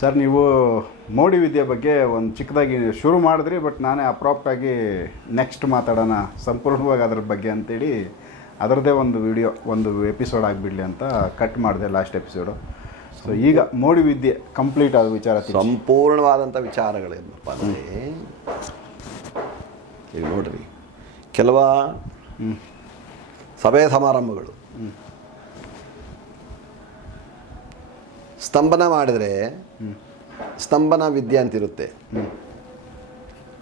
sir ನೀವು ಮೋಡಿ ವಿದ್ಯೆ ಬಗ್ಗೆ ಒಂದು ಚಿಕ್ಕದಾಗಿ ಶುರು ಮಾಡಿದ್ರಿ ಬಟ್ ನಾನೇ ಅಪ್ರಾಪ್ಟಾಗಿ ನೆಕ್ಸ್ಟ್ ಮಾತಾಡೋಣ ಸಂಪೂರ್ಣವಾಗಿ ಅದ್ರ ಬಗ್ಗೆ ಅಂತೇಳಿ ಅದರದ್ದೇ ಒಂದು ವಿಡಿಯೋ ಒಂದು ಎಪಿಸೋಡ್ ಆಗಿಬಿಡಲಿ ಅಂತ ಕಟ್ ಮಾಡಿದೆ ಲಾಸ್ಟ್ ಎಪಿಸೋಡು ಸೊ ಈಗ ಮೋಡಿ ವಿದ್ಯೆ ಕಂಪ್ಲೀಟ್ ಆದ ವಿಚಾರ ಸಂಪೂರ್ಣವಾದಂಥ ವಿಚಾರಗಳೇನಪ್ಪ ಅಂದರೆ ಈಗ ನೋಡ್ರಿ ಕೆಲವ ಸಭೆ ಸಮಾರಂಭಗಳು ಸ್ತಂಭನ ಮಾಡಿದರೆ ಸ್ತಂಭನ ವಿದ್ಯೆ ಅಂತಿರುತ್ತೆ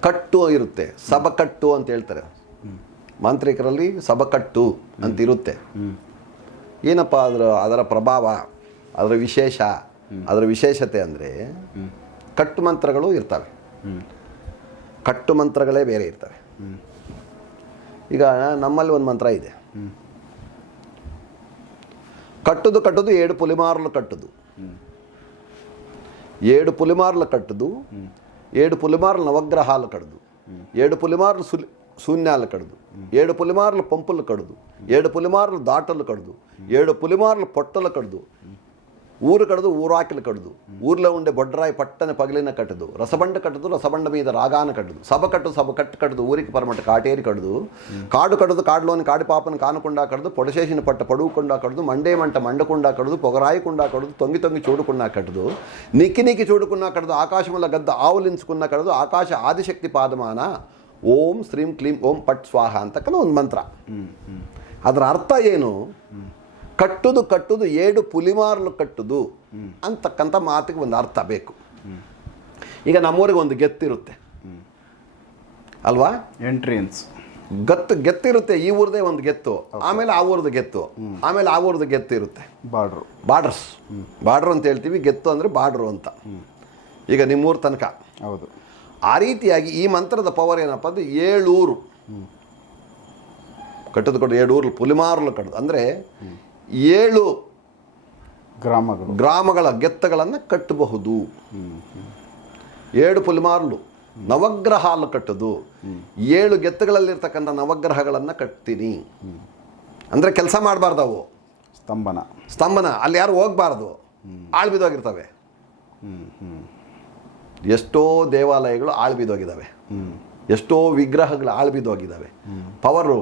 ಕಟ್ಟು ಇರುತ್ತೆ ಸಬಕಟ್ಟು ಅಂತ ಹೇಳ್ತಾರೆ ಮಾಂತ್ರಿಕರಲ್ಲಿ ಸಬಕಟ್ಟು ಅಂತ ಇರುತ್ತೆ ಏನಪ್ಪ ಅದರ ಅದರ ಪ್ರಭಾವ ಅದರ ವಿಶೇಷ ಅದರ ವಿಶೇಷತೆ ಅಂದರೆ ಕಟ್ಟು ಮಂತ್ರಗಳು ಇರ್ತವೆ ಕಟ್ಟು ಮಂತ್ರಗಳೇ ಬೇರೆ ಇರ್ತವೆ ಈಗ ನಮ್ಮಲ್ಲಿ ಒಂದು ಮಂತ್ರ ಇದೆ ಕಟ್ಟುದು ಕಟ್ಟುದು ಎರಡು ಪುಲಿಮಾರಲು ಕಟ್ಟುದು ఏడు పులిమార్లు కట్టుదు ఏడు పులిమార్లు నవగ్రహాలు కడదు ఏడు పులిమార్లు శూన్యాలు కడదు ఏడు పులిమార్లు పంపులు కడదు ఏడు పులిమార్లు దాటలు కడదు ఏడు పులిమార్లు పొట్టలు కడదు ఊరు కడదు ఊరాకిలు కడదు ఊర్లో ఉండే బొడ్రాయి పట్టని పగిలిన కట్టదు రసబండ కట్టదు రసబండ మీద రాగాన కట్టదు సభ కట్టు సభ కట్టు కట్టదు ఊరికి పరమట కాటేరి కడదు కాడు కడదు కాడులోని కాడి పాపను కానకుండా కడదు పొడచేసిన పట్ట పడుకుండా కడదు మండే మంట మండకుండా కడదు పొగరాయకుండా కడదు తొంగి తొంగి చూడుకున్నా కట్టదు నిక్కి నిక్కి చూడుకున్నా కడదు ఆకాశముల గద్ద ఆవులించుకున్నా కడదు ఆకాశ ఆదిశక్తి పాదమాన ಓಂ ಶ್ರೀಂ ಕ್ಲೀಂ ಓಂ ಪಟ್ ಸ್ವಾಹ ಅಂತಕ್ಕಂಥ ಒಂದು ಮಂತ್ರ ಅದರ ಅರ್ಥ ಏನು ಕಟ್ಟುದು ಕಟ್ಟುದು ಏಡು ಪುಲಿಮಾರ್ಲು ಕಟ್ಟುದು ಅಂತಕ್ಕಂಥ ಮಾತಿಗೆ ಒಂದು ಅರ್ಥ ಬೇಕು ಈಗ ನಮ್ಮೂರಿಗೆ ಒಂದು ಗೆತ್ತಿರುತ್ತೆ ಅಲ್ವಾ ಎಂಟ್ರಿಯನ್ಸ್ ಗತ್ತು ಗೆತ್ತಿರುತ್ತೆ ಈ ಊರದೇ ಒಂದು ಗೆತ್ತು ಆಮೇಲೆ ಆ ಊರದ ಗೆತ್ತು ಆಮೇಲೆ ಆ ಊರದ ಗೆತ್ತು ಇರುತ್ತೆ ಬಾರ್ಡ್ರು ಬಾರ್ಡರ್ಸ್ ಬಾರ್ಡ್ರು ಅಂತ ಹೇಳ್ತೀವಿ ಗೆತ್ತು ಅಂದರೆ ಬಾರ್ಡ್ರು ಅಂತ ಈಗ ನಿಮ್ಮೂರ ತನಕ ಹೌದು ಆ ರೀತಿಯಾಗಿ ಈ ಮಂತ್ರದ ಪವರ್ ಏನಪ್ಪ ಅಂದರೆ ಏಳೂರು ಕಟ್ಟದು ಕೊಟ್ಟು ಊರ್ಲು ಪುಲಿಮಾರ್ಲು ಕಟ್ಟದು ಅಂದರೆ ಏಳು ಗ್ರಾಮಗಳು ಗ್ರಾಮಗಳ ಗೆತ್ತಗಳನ್ನು ಕಟ್ಟಬಹುದು ಏಳು ಪುಲಿಮಾರ್ಲು ನವಗ್ರಹಾಲು ಕಟ್ಟೋದು ಏಳು ಗೆತ್ತಗಳಲ್ಲಿರ್ತಕ್ಕಂಥ ನವಗ್ರಹಗಳನ್ನು ಕಟ್ತೀನಿ ಅಂದರೆ ಕೆಲಸ ಮಾಡಬಾರ್ದು ಅವು ಸ್ತಂಭನ ಸ್ತಂಭನ ಅಲ್ಲಿ ಯಾರು ಹೋಗಬಾರ್ದು ಆಳ್ಬಿದೋಗಿರ್ತವೆ ಎಷ್ಟೋ ದೇವಾಲಯಗಳು ಆಳ್ಬಿದೋಗಿದ್ದಾವೆ ಎಷ್ಟೋ ವಿಗ್ರಹಗಳು ಆಳ್ಬಿದೋಗಿದ್ದಾವೆ ಪವರು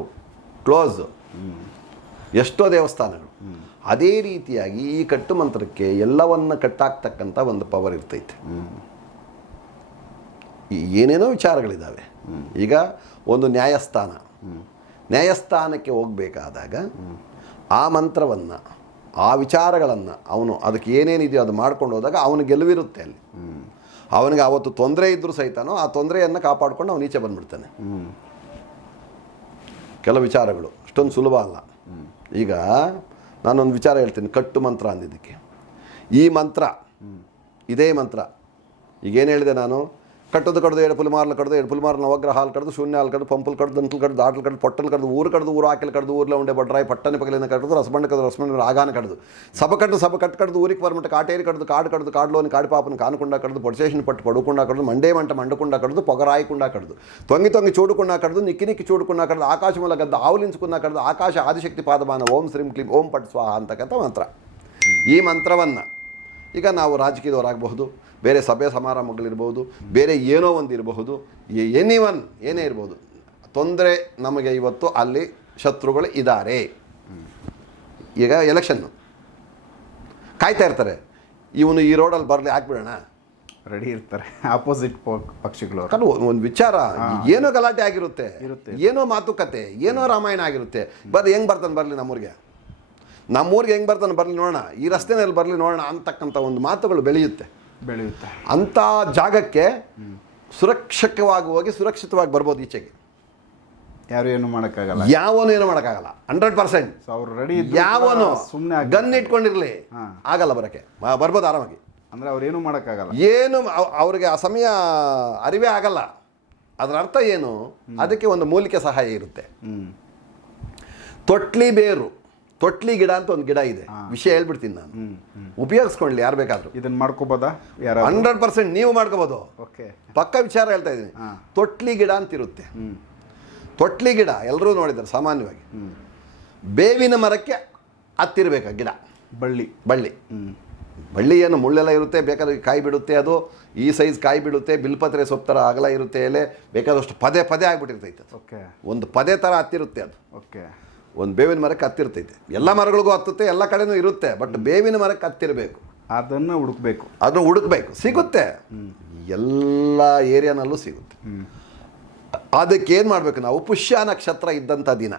ಕ್ಲೋಸ್ ಎಷ್ಟೋ ದೇವಸ್ಥಾನಗಳು ಅದೇ ರೀತಿಯಾಗಿ ಈ ಮಂತ್ರಕ್ಕೆ ಎಲ್ಲವನ್ನು ಕಟ್ಟಾಕ್ತಕ್ಕಂಥ ಒಂದು ಪವರ್ ಇರ್ತೈತೆ ಏನೇನೋ ವಿಚಾರಗಳಿದ್ದಾವೆ ಈಗ ಒಂದು ನ್ಯಾಯಸ್ಥಾನ ನ್ಯಾಯಸ್ಥಾನಕ್ಕೆ ಹೋಗಬೇಕಾದಾಗ ಆ ಮಂತ್ರವನ್ನು ಆ ವಿಚಾರಗಳನ್ನು ಅವನು ಅದಕ್ಕೆ ಏನೇನಿದೆಯೋ ಅದು ಮಾಡ್ಕೊಂಡು ಹೋದಾಗ ಅವನು ಗೆಲುವಿರುತ್ತೆ ಅಲ್ಲಿ ಅವನಿಗೆ ಅವತ್ತು ತೊಂದರೆ ಇದ್ದರೂ ಸಹಿತನೋ ಆ ತೊಂದರೆಯನ್ನು ಕಾಪಾಡಿಕೊಂಡು ಅವನು ಈಚೆ ಬಂದ್ಬಿಡ್ತಾನೆ ಕೆಲವು ವಿಚಾರಗಳು ಅಷ್ಟೊಂದು ಸುಲಭ ಅಲ್ಲ ಈಗ ನಾನೊಂದು ವಿಚಾರ ಹೇಳ್ತೀನಿ ಕಟ್ಟು ಮಂತ್ರ ಅಂದಿದ್ದಕ್ಕೆ ಈ ಮಂತ್ರ ಇದೇ ಮಂತ್ರ ಈಗೇನು ಹೇಳಿದೆ ನಾನು కట్టదు కడదు ఏడు పులిమార్లు కడదు ఏడు పులిమార్లు నవగ్రహాలు కడదు శూన్యాలు కడదు పంపులు కడదు దంతులు కడదు దాటలు కడదు పొట్టలు కడదు ఊరు కడదు ఊరు ఆకలి కడదు ఊరిలో ఉండే బడ్రాయి పట్టని పగిలిన కడదు రసబండ కదా రసబండ రాగాన కడదు సభ కట్టు సభ కట్టు కడదు ఊరికి పరమట కాటేరు కడదు కాడు కడదు కాడులోని కాడిపాపను కానుకుండా కడదు పొడిచేసిన పట్టు పడుకుండా కడదు మండే మండేమంట మండకుండా కడదు పొగ రాయకుండా కడదు తొంగి తొంగి చూడకుండా కడదు నిక్కి నిక్కి చూడకుండా కడదు ఆకాశం వల్ల కదా ఆవులించుకున్నా కడదు ఆకాశ ఆదిశక్తి పాదమాన ఓం శ్రీం క్లీం ఓం పట్ స్వాహ అంతకంత ಅಂತಕ್ಕಂಥ ಮಂತ್ರ ಈ ఇక నావు ನಾವು ರಾಜಕೀಯದವರಾಗಬಹುದು ಬೇರೆ ಸಭೆ ಸಮಾರಂಭಗಳಿರ್ಬೋದು ಬೇರೆ ಏನೋ ಒಂದು ಇರಬಹುದು ಎನಿ ಒನ್ ಏನೇ ಇರ್ಬೋದು ತೊಂದರೆ ನಮಗೆ ಇವತ್ತು ಅಲ್ಲಿ ಶತ್ರುಗಳು ಇದ್ದಾರೆ ಈಗ ಎಲೆಕ್ಷನ್ನು ಕಾಯ್ತಾ ಇರ್ತಾರೆ ಇವನು ಈ ರೋಡಲ್ಲಿ ಬರಲಿ ಹಾಕ್ಬಿಡೋಣ ರೆಡಿ ಇರ್ತಾರೆ ಆಪೋಸಿಟ್ ಪಕ್ಷಗಳು ಒಂದು ವಿಚಾರ ಏನೋ ಗಲಾಟೆ ಆಗಿರುತ್ತೆ ಏನೋ ಮಾತುಕತೆ ಏನೋ ರಾಮಾಯಣ ಆಗಿರುತ್ತೆ ಬರ್ ಹೆಂಗೆ ಬರ್ತಾನೆ ಬರಲಿ ನಮ್ಮೂರಿಗೆ ನಮ್ಮೂರಿಗೆ ಹೆಂಗೆ ಬರ್ತಾನೆ ಬರಲಿ ನೋಡೋಣ ಈ ರಸ್ತೆನಲ್ಲಿ ಬರಲಿ ನೋಡೋಣ ಅಂತಕ್ಕಂಥ ಒಂದು ಮಾತುಗಳು ಬೆಳೆಯುತ್ತೆ ಬೆಳೆಯುತ್ತೆ ಅಂಥ ಜಾಗಕ್ಕೆ ಸುರಕ್ಷಕವಾಗಿ ಹೋಗಿ ಸುರಕ್ಷಿತವಾಗಿ ಬರ್ಬೋದು ಈಚೆಗೆ ಯಾರು ಏನು ಮಾಡೋಕ್ಕಾಗಲ್ಲ ಯಾವನು ಏನು ಮಾಡೋಕ್ಕಾಗಲ್ಲ ಹಂಡ್ರೆಡ್ ಪರ್ಸೆಂಟ್ ಅವ್ರು ರೆಡಿ ಯಾವನು ಸುಮ್ಮನೆ ಗನ್ ಇಟ್ಕೊಂಡಿರಲಿ ಆಗಲ್ಲ ಬರೋಕ್ಕೆ ಬರ್ಬೋದು ಆರಾಮಾಗಿ ಅಂದರೆ ಏನು ಮಾಡೋಕ್ಕಾಗಲ್ಲ ಏನು ಅವ್ರಿಗೆ ಆ ಸಮಯ ಅರಿವೇ ಆಗಲ್ಲ ಅದರ ಅರ್ಥ ಏನು ಅದಕ್ಕೆ ಒಂದು ಮೂಲಿಕೆ ಸಹಾಯ ಇರುತ್ತೆ ತೊಟ್ಲಿ ಬೇರು ತೊಟ್ಲಿ ಗಿಡ ಅಂತ ಒಂದು ಗಿಡ ಇದೆ ವಿಷಯ ಹೇಳ್ಬಿಡ್ತೀನಿ ನಾನು ಉಪಯೋಗಿಸ್ಕೊಳ್ಳಿ ಯಾರು ಬೇಕಾದರೂ ಇದನ್ನ ಮಾಡ್ಕೋಬೋದಾ ಯಾರು ಹಂಡ್ರೆಡ್ ಪರ್ಸೆಂಟ್ ನೀವು ಮಾಡ್ಕೋಬೋದು ಓಕೆ ಪಕ್ಕ ವಿಚಾರ ಹೇಳ್ತಾ ಇದ್ದೀನಿ ತೊಟ್ಲಿ ಗಿಡ ಅಂತ ಇರುತ್ತೆ ತೊಟ್ಲಿ ಗಿಡ ಎಲ್ಲರೂ ನೋಡಿದ್ದಾರೆ ಸಾಮಾನ್ಯವಾಗಿ ಬೇವಿನ ಮರಕ್ಕೆ ಹತ್ತಿರಬೇಕಾ ಗಿಡ ಬಳ್ಳಿ ಬಳ್ಳಿ ಬಳ್ಳಿ ಏನು ಮುಳ್ಳೆಲ್ಲ ಇರುತ್ತೆ ಬೇಕಾದ್ರೆ ಕಾಯಿ ಬಿಡುತ್ತೆ ಅದು ಈ ಸೈಜ್ ಕಾಯಿ ಬಿಡುತ್ತೆ ಬಿಲ್ಪತ್ರೆ ಸೊಪ್ಪು ಥರ ಅಗಲ ಇರುತ್ತೆ ಎಲೆ ಬೇಕಾದಷ್ಟು ಪದೇ ಪದೇ ಆಗಿಬಿಟ್ಟಿರ್ತೈತೆ ಓಕೆ ಒಂದು ಪದೇ ಥರ ಹತ್ತಿರುತ್ತೆ ಅದು ಓಕೆ ಒಂದು ಬೇವಿನ ಮರಕ್ಕೆ ಹತ್ತಿರ್ತೈತೆ ಎಲ್ಲ ಮರಗಳಿಗೂ ಹತ್ತುತ್ತೆ ಎಲ್ಲ ಕಡೆನೂ ಇರುತ್ತೆ ಬಟ್ ಬೇವಿನ ಮರಕ್ಕೆ ಹತ್ತಿರಬೇಕು ಅದನ್ನು ಹುಡುಕ್ಬೇಕು ಅದನ್ನು ಹುಡುಕ್ಬೇಕು ಸಿಗುತ್ತೆ ಎಲ್ಲ ಏರಿಯಾನಲ್ಲೂ ಸಿಗುತ್ತೆ ಅದಕ್ಕೆ ಏನು ಮಾಡಬೇಕು ನಾವು ಪುಷ್ಯ ನಕ್ಷತ್ರ ಇದ್ದಂಥ ದಿನ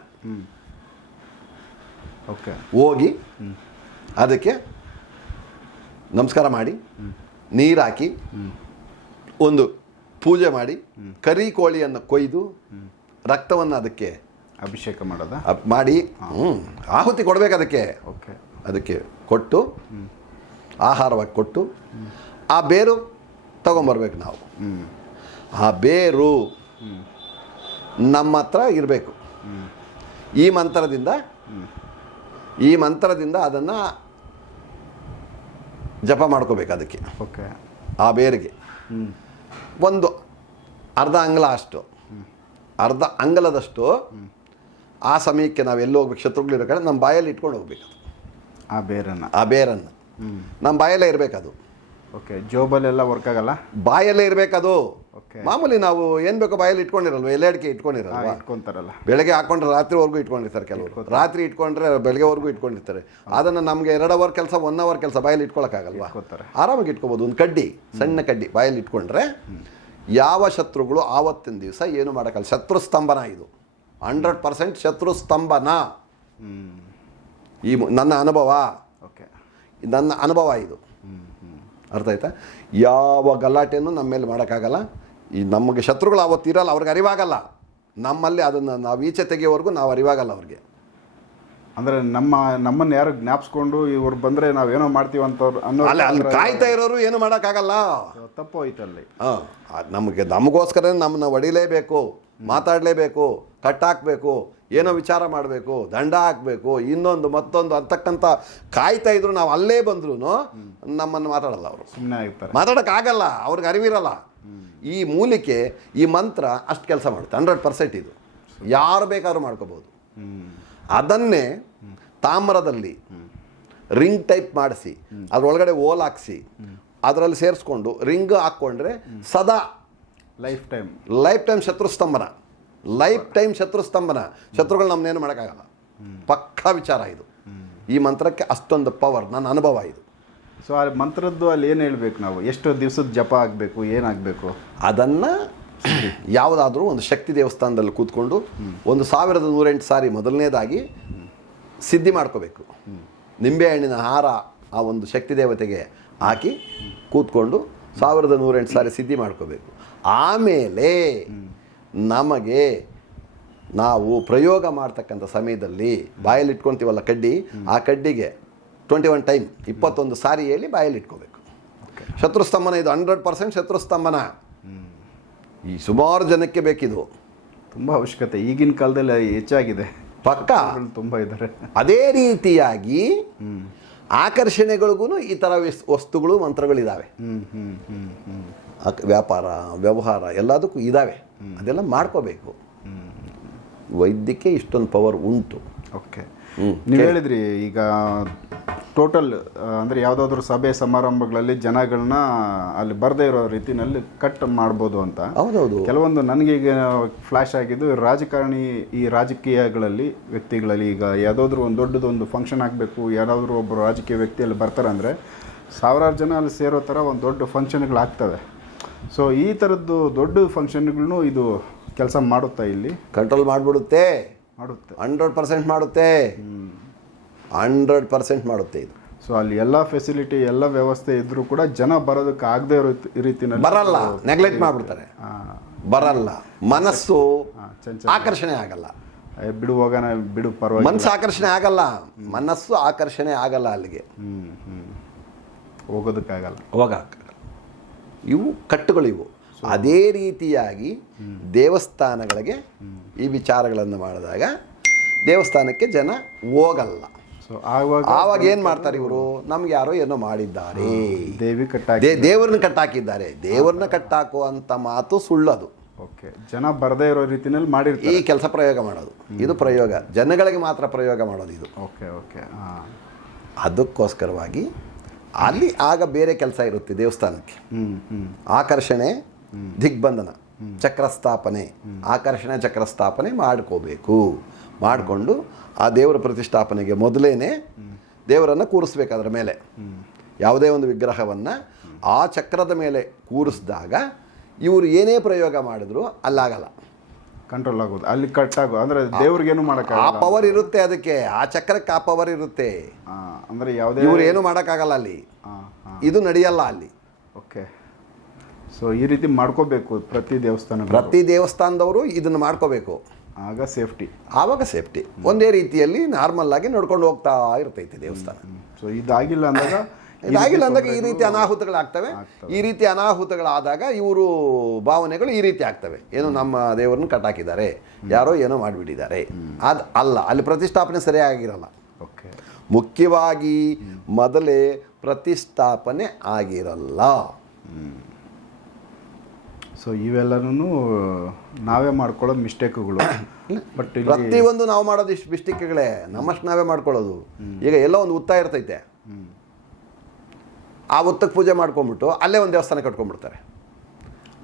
ಓಕೆ ಹೋಗಿ ಅದಕ್ಕೆ ನಮಸ್ಕಾರ ಮಾಡಿ ನೀರು ಹಾಕಿ ಒಂದು ಪೂಜೆ ಮಾಡಿ ಕರಿ ಕೋಳಿಯನ್ನು ಕೊಯ್ದು ರಕ್ತವನ್ನು ಅದಕ್ಕೆ ಅಭಿಷೇಕ ಮಾಡೋದ ಮಾಡಿ ಆಹುತಿ ಕೊಡಬೇಕು ಅದಕ್ಕೆ ಓಕೆ ಅದಕ್ಕೆ ಕೊಟ್ಟು ಆಹಾರವಾಗಿ ಕೊಟ್ಟು ಆ ಬೇರು ತೊಗೊಂಬರ್ಬೇಕು ನಾವು ಆ ಬೇರು ನಮ್ಮ ಹತ್ರ ಇರಬೇಕು ಈ ಮಂತ್ರದಿಂದ ಈ ಮಂತ್ರದಿಂದ ಅದನ್ನು ಜಪ ಮಾಡ್ಕೋಬೇಕು ಅದಕ್ಕೆ ಓಕೆ ಆ ಬೇರಿಗೆ ಒಂದು ಅರ್ಧ ಅಂಗಲ ಅಷ್ಟು ಅರ್ಧ ಅಂಗಲದಷ್ಟು ಆ ಸಮಯಕ್ಕೆ ನಾವು ಎಲ್ಲೋ ಹೋಗ್ಬೇಕು ಕಡೆ ನಮ್ಮ ಬಾಯಲ್ಲಿ ಇಟ್ಕೊಂಡು ಹೋಗ್ಬೇಕು ಆ ಬೇರನ್ನು ಆ ಬೇರನ್ನು ನಮ್ಮ ಬಾಯಲ್ಲೇ ಇರಬೇಕದು ಓಕೆ ಜೋಬಲ್ಲೆಲ್ಲ ವರ್ಕ್ ಆಗಲ್ಲ ಬಾಯಲ್ಲೇ ಇರಬೇಕದು ಮಾಮೂಲಿ ನಾವು ಏನು ಬೇಕೋ ಬಾಯಲ್ಲಿ ಇಟ್ಕೊಂಡಿರಲ್ವ ಎಲ್ಲ ಅಡಿಕೆ ಇಟ್ಕೊಂಡಿರಲ್ಲ ಇಟ್ಕೊಂತಾರಲ್ಲ ಬೆಳಗ್ಗೆ ಹಾಕೊಂಡ್ರೆ ರಾತ್ರಿವರೆಗೂ ಇಟ್ಕೊಂಡಿರ್ತಾರೆ ಕೆಲವರು ರಾತ್ರಿ ಇಟ್ಕೊಂಡ್ರೆ ಬೆಳಗ್ಗೆವರೆಗೂ ಇಟ್ಕೊಂಡಿರ್ತಾರೆ ಅದನ್ನು ನಮಗೆ ಎರಡು ಅವರ್ ಕೆಲಸ ಒನ್ ಅವರ್ ಕೆಲಸ ಬಾಯಲ್ಲಿ ಇಟ್ಕೊಳಕ್ಕಾಗಲ್ವಾ ಆರಾಮಾಗಿ ಇಟ್ಕೊಬೋದು ಒಂದು ಕಡ್ಡಿ ಸಣ್ಣ ಕಡ್ಡಿ ಬಾಯಲ್ಲಿ ಇಟ್ಕೊಂಡ್ರೆ ಯಾವ ಶತ್ರುಗಳು ಆವತ್ತಿನ ದಿವಸ ಏನು ಮಾಡೋಕ್ಕಲ್ಲ ಶತ್ರು ಸ್ತಂಭನ ಇದು ಹಂಡ್ರೆಡ್ ಪರ್ಸೆಂಟ್ ಶತ್ರು ಸ್ತಂಭನ ಈ ನನ್ನ ಅನುಭವ ಓಕೆ ನನ್ನ ಅನುಭವ ಇದು ಅರ್ಥ ಆಯ್ತಾ ಯಾವ ಗಲಾಟೆಯನ್ನು ನಮ್ಮ ಮೇಲೆ ಮಾಡೋಕ್ಕಾಗಲ್ಲ ಈ ನಮಗೆ ಶತ್ರುಗಳು ಅವತ್ತು ಇರಲ್ಲ ಅವ್ರಿಗೆ ಅರಿವಾಗಲ್ಲ ನಮ್ಮಲ್ಲಿ ಅದನ್ನು ನಾವು ಈಚೆ ತೆಗೆಯೋವರೆಗೂ ನಾವು ಅರಿವಾಗಲ್ಲ ಅವ್ರಿಗೆ ಅಂದರೆ ನಮ್ಮ ನಮ್ಮನ್ನು ಯಾರು ಜ್ಞಾಪಿಸ್ಕೊಂಡು ಇವ್ರು ಬಂದರೆ ನಾವು ಏನೋ ಮಾಡ್ತೀವಿ ಅಂತವ್ರು ಅನ್ನೋ ಅಲ್ಲ ಅಲ್ಲಿ ಕಾಯ್ತಾ ಇರೋರು ಏನು ಮಾಡೋಕ್ಕಾಗಲ್ಲ ತಪ್ಪು ಹೋಯ್ತು ಅಲ್ಲಿ ಹಾಂ ನಮಗೆ ನಮಗೋಸ್ಕರ ನಮ್ಮನ್ನ ಹೊಡಿಲೇಬೇಕು ಮಾತಾಡಲೇಬೇಕು ಕಟ್ಟಾಕಬೇಕು ಏನೋ ವಿಚಾರ ಮಾಡಬೇಕು ದಂಡ ಹಾಕಬೇಕು ಇನ್ನೊಂದು ಮತ್ತೊಂದು ಅಂತಕ್ಕಂಥ ಕಾಯ್ತಾ ಇದ್ರು ನಾವು ಅಲ್ಲೇ ಬಂದ್ರೂ ನಮ್ಮನ್ನು ಮಾತಾಡಲ್ಲ ಅವರು ಸುಮ್ಮನೆ ಆಗಲ್ಲ ಅವ್ರಿಗೆ ಅರಿವಿರಲ್ಲ ಈ ಮೂಲಿಕೆ ಈ ಮಂತ್ರ ಅಷ್ಟು ಕೆಲಸ ಮಾಡುತ್ತೆ ಹಂಡ್ರೆಡ್ ಪರ್ಸೆಂಟ್ ಇದು ಯಾರು ಬೇಕಾದ್ರೂ ಮಾಡ್ಕೋಬೋದು ಅದನ್ನೇ ತಾಮ್ರದಲ್ಲಿ ರಿಂಗ್ ಟೈಪ್ ಮಾಡಿಸಿ ಅದರೊಳಗಡೆ ಓಲ್ ಹಾಕ್ಸಿ ಅದರಲ್ಲಿ ಸೇರಿಸ್ಕೊಂಡು ರಿಂಗ್ ಹಾಕ್ಕೊಂಡ್ರೆ ಸದಾ ಲೈಫ್ ಟೈಮ್ ಲೈಫ್ ಟೈಮ್ ಶತ್ರು ಸ್ತಂಭನ ಲೈಫ್ ಟೈಮ್ ಶತ್ರು ಸ್ತಂಭನ ಶತ್ರುಗಳು ನಮ್ಮನ್ನೇನು ಮಾಡೋಕ್ಕಾಗಲ್ಲ ಪಕ್ಕಾ ವಿಚಾರ ಇದು ಈ ಮಂತ್ರಕ್ಕೆ ಅಷ್ಟೊಂದು ಪವರ್ ನನ್ನ ಅನುಭವ ಇದು ಸೊ ಆ ಮಂತ್ರದ್ದು ಅಲ್ಲಿ ಏನು ಹೇಳಬೇಕು ನಾವು ಎಷ್ಟು ದಿವಸದ ಜಪ ಆಗಬೇಕು ಏನಾಗಬೇಕು ಅದನ್ನು ಯಾವುದಾದ್ರೂ ಒಂದು ಶಕ್ತಿ ದೇವಸ್ಥಾನದಲ್ಲಿ ಕೂತ್ಕೊಂಡು ಒಂದು ಸಾವಿರದ ನೂರೆಂಟು ಸಾರಿ ಮೊದಲನೇದಾಗಿ ಸಿದ್ಧಿ ಮಾಡ್ಕೋಬೇಕು ನಿಂಬೆಹಣ್ಣಿನ ಹಾರ ಆ ಒಂದು ಶಕ್ತಿ ದೇವತೆಗೆ ಹಾಕಿ ಕೂತ್ಕೊಂಡು ಸಾವಿರದ ನೂರೆಂಟು ಸಾರಿ ಸಿದ್ಧಿ ಮಾಡ್ಕೋಬೇಕು ಆಮೇಲೆ ನಮಗೆ ನಾವು ಪ್ರಯೋಗ ಮಾಡ್ತಕ್ಕಂಥ ಸಮಯದಲ್ಲಿ ಬಾಯಲ್ಲಿ ಇಟ್ಕೊತೀವಲ್ಲ ಕಡ್ಡಿ ಆ ಕಡ್ಡಿಗೆ ಟ್ವೆಂಟಿ ಒನ್ ಟೈಮ್ ಇಪ್ಪತ್ತೊಂದು ಸಾರಿ ಹೇಳಿ ಬಾಯಲ್ಲಿ ಇಟ್ಕೋಬೇಕು ಶತ್ರುಸ್ತಂಭನ ಇದು ಹಂಡ್ರೆಡ್ ಪರ್ಸೆಂಟ್ ಶತ್ರುಸ್ತಂಭನ ಈ ಸುಮಾರು ಜನಕ್ಕೆ ಬೇಕಿದು ತುಂಬ ಅವಶ್ಯಕತೆ ಈಗಿನ ಕಾಲದಲ್ಲಿ ಹೆಚ್ಚಾಗಿದೆ ಪಕ್ಕ ತುಂಬ ಇದ್ದಾರೆ ಅದೇ ರೀತಿಯಾಗಿ ಆಕರ್ಷಣೆಗಳಿಗೂ ಈ ಥರ ವಸ್ತುಗಳು ಮಂತ್ರಗಳಿದ್ದಾವೆ ವ್ಯಾಪಾರ ವ್ಯವಹಾರ ಎಲ್ಲದಕ್ಕೂ ಇದ್ದಾವೆ ಅದೆಲ್ಲ ಮಾಡ್ಕೋಬೇಕು ವೈದ್ಯಕ್ಕೆ ಇಷ್ಟೊಂದು ಪವರ್ ಉಂಟು ಓಕೆ ನೀವು ಹೇಳಿದ್ರಿ ಈಗ ಟೋಟಲ್ ಅಂದರೆ ಯಾವುದಾದ್ರೂ ಸಭೆ ಸಮಾರಂಭಗಳಲ್ಲಿ ಜನಗಳನ್ನ ಅಲ್ಲಿ ಬರದೇ ಇರೋ ರೀತಿಯಲ್ಲಿ ಕಟ್ ಮಾಡ್ಬೋದು ಅಂತ ಹೌದೌದು ಕೆಲವೊಂದು ನನಗೆ ಈಗ ಫ್ಲ್ಯಾಶ್ ಆಗಿದ್ದು ರಾಜಕಾರಣಿ ಈ ರಾಜಕೀಯಗಳಲ್ಲಿ ವ್ಯಕ್ತಿಗಳಲ್ಲಿ ಈಗ ಯಾವುದಾದ್ರೂ ಒಂದು ದೊಡ್ಡದೊಂದು ಫಂಕ್ಷನ್ ಆಗಬೇಕು ಯಾರಾದರೂ ಒಬ್ಬರು ರಾಜಕೀಯ ವ್ಯಕ್ತಿಯಲ್ಲಿ ಬರ್ತಾರೆ ಅಂದರೆ ಸಾವಿರಾರು ಜನ ಅಲ್ಲಿ ಸೇರೋ ಥರ ಒಂದು ದೊಡ್ಡ ಫಂಕ್ಷನ್ಗಳಾಗ್ತವೆ ಸೊ ಈ ಥರದ್ದು ದೊಡ್ಡ ಫಂಕ್ಷನ್ಗಳನ್ನೂ ಇದು ಕೆಲಸ ಮಾಡುತ್ತಾ ಇಲ್ಲಿ ಕಂಟ್ರೋಲ್ ಮಾಡಿಬಿಡುತ್ತೆ ಮಾಡುತ್ತೆ ಹಂಡ್ರೆಡ್ ಪರ್ಸೆಂಟ್ ಮಾಡುತ್ತೆ ಹಂಡ್ರೆಡ್ ಪರ್ಸೆಂಟ್ ಮಾಡುತ್ತೆ ಇದು ಸೊ ಅಲ್ಲಿ ಎಲ್ಲ ಫೆಸಿಲಿಟಿ ಎಲ್ಲ ವ್ಯವಸ್ಥೆ ಇದ್ದರೂ ಕೂಡ ಜನ ಬರೋದಕ್ಕೆ ಆಗದೆ ಇರೋ ರೀತಿಯಲ್ಲಿ ಬರಲ್ಲ ನೆಗ್ಲೆಕ್ಟ್ ಮಾಡಿಬಿಡ್ತಾರೆ ಬರಲ್ಲ ಮನಸ್ಸು ಆಕರ್ಷಣೆ ಆಗಲ್ಲ ಬಿಡು ಹೋಗೋಣ ಬಿಡು ಪರ್ವ ಮನಸ್ಸು ಆಕರ್ಷಣೆ ಆಗಲ್ಲ ಮನಸ್ಸು ಆಕರ್ಷಣೆ ಆಗಲ್ಲ ಅಲ್ಲಿಗೆ ಹೋಗೋದಕ್ಕಾಗಲ್ಲ ಹೋಗಕ್ಕೆ ಇವು ಇವು ಅದೇ ರೀತಿಯಾಗಿ ದೇವಸ್ಥಾನಗಳಿಗೆ ಈ ವಿಚಾರಗಳನ್ನು ಮಾಡಿದಾಗ ದೇವಸ್ಥಾನಕ್ಕೆ ಜನ ಹೋಗಲ್ಲ ಆವಾಗ ಏನು ಮಾಡ್ತಾರೆ ಇವರು ನಮ್ಗೆ ಯಾರೋ ಏನೋ ಮಾಡಿದ್ದಾರೆ ದೇವಿ ಕಟ್ಟಾಕಿದ್ದಾರೆ ದೇವರನ್ನ ಕಟ್ಟಾಕಿದ್ದಾರೆ ದೇವರನ್ನ ಕಟ್ಟಾಕುವಂಥ ಮಾತು ಸುಳ್ಳದು ಓಕೆ ಜನ ಬರದೇ ಇರೋ ರೀತಿಯಲ್ಲಿ ಮಾಡಿ ಈ ಕೆಲಸ ಪ್ರಯೋಗ ಮಾಡೋದು ಇದು ಪ್ರಯೋಗ ಜನಗಳಿಗೆ ಮಾತ್ರ ಪ್ರಯೋಗ ಮಾಡೋದು ಇದು ಓಕೆ ಓಕೆ ಅದಕ್ಕೋಸ್ಕರವಾಗಿ ಅಲ್ಲಿ ಆಗ ಬೇರೆ ಕೆಲಸ ಇರುತ್ತೆ ದೇವಸ್ಥಾನಕ್ಕೆ ಆಕರ್ಷಣೆ ದಿಗ್ಬಂಧನ ಚಕ್ರಸ್ಥಾಪನೆ ಆಕರ್ಷಣೆ ಚಕ್ರಸ್ಥಾಪನೆ ಮಾಡ್ಕೋಬೇಕು ಮಾಡಿಕೊಂಡು ಆ ದೇವರ ಪ್ರತಿಷ್ಠಾಪನೆಗೆ ಮೊದಲೇನೆ ದೇವರನ್ನು ಅದರ ಮೇಲೆ ಯಾವುದೇ ಒಂದು ವಿಗ್ರಹವನ್ನು ಆ ಚಕ್ರದ ಮೇಲೆ ಕೂರಿಸಿದಾಗ ಇವರು ಏನೇ ಪ್ರಯೋಗ ಮಾಡಿದ್ರು ಅಲ್ಲಾಗಲ್ಲ ಕಂಟ್ರೋಲ್ ಆಗೋದು ಅಲ್ಲಿ ಕಟ್ ಆಗೋದು ಅಂದರೆ ದೇವ್ರಿಗೇನು ಮಾಡೋಕ್ಕಾಗಲ್ಲ ಆ ಪವರ್ ಇರುತ್ತೆ ಅದಕ್ಕೆ ಆ ಚಕ್ರಕ್ಕೆ ಆ ಪವರ್ ಇರುತ್ತೆ ಅಂದರೆ ಯಾವುದೇ ಇವ್ರು ಏನು ಮಾಡೋಕ್ಕಾಗಲ್ಲ ಅಲ್ಲಿ ಇದು ನಡೆಯಲ್ಲ ಅಲ್ಲಿ ಓಕೆ ಸೊ ಈ ರೀತಿ ಮಾಡ್ಕೋಬೇಕು ಪ್ರತಿ ದೇವಸ್ಥಾನ ಪ್ರತಿ ದೇವಸ್ಥಾನದವರು ಇದನ್ನು ಮಾಡ್ಕೋಬೇಕು ಆಗ ಸೇಫ್ಟಿ ಆವಾಗ ಸೇಫ್ಟಿ ಒಂದೇ ರೀತಿಯಲ್ಲಿ ನಾರ್ಮಲ್ ಆಗಿ ನೋಡ್ಕೊಂಡು ಹೋಗ್ತಾ ಇರ್ತೈತೆ ದೇವಸ್ಥಾನ ಸೊ ಇದಾಗಿಲ್ಲ ಅಂದಾಗ ಇದಾಗಿಲ್ಲ ಅಂದಾಗ ಈ ರೀತಿ ಅನಾಹುತಗಳಾಗ್ತವೆ ಈ ರೀತಿ ಅನಾಹುತಗಳಾದಾಗ ಇವರು ಭಾವನೆಗಳು ಈ ರೀತಿ ಆಗ್ತವೆ ಏನೋ ನಮ್ಮ ದೇವರನ್ನು ಕಟ್ಟಾಕಿದ್ದಾರೆ ಯಾರೋ ಏನೋ ಮಾಡಿಬಿಟ್ಟಿದ್ದಾರೆ ಅದು ಅಲ್ಲ ಅಲ್ಲಿ ಪ್ರತಿಷ್ಠಾಪನೆ ಸರಿಯಾಗಿರಲ್ಲ ಮುಖ್ಯವಾಗಿ ಮೊದಲೇ ಪ್ರತಿಷ್ಠಾಪನೆ ಆಗಿರಲ್ಲ ಸೊ ಇವೆಲ್ಲನೂ ನಾವೇ ಮಾಡ್ಕೊಳ್ಳೋ ಮಿಸ್ಟೇಕ್ಗಳು ಬಟ್ ಪ್ರತಿಯೊಂದು ನಾವು ಮಾಡೋದು ಇಷ್ಟು ಮಿಸ್ಟೇಕ್ಗಳೇ ನಮ್ಮಷ್ಟು ನಾವೇ ಮಾಡ್ಕೊಳ್ಳೋದು ಈಗ ಎಲ್ಲ ಒಂದು ಉತ್ತಾಯ ಇರ್ತೈತೆ ಆ ಹೊತ್ತಕ್ಕೆ ಪೂಜೆ ಮಾಡ್ಕೊಂಡ್ಬಿಟ್ಟು ಅಲ್ಲೇ ಒಂದು ದೇವಸ್ಥಾನ ಕಟ್ಕೊಂಡ್ಬಿಡ್ತಾರೆ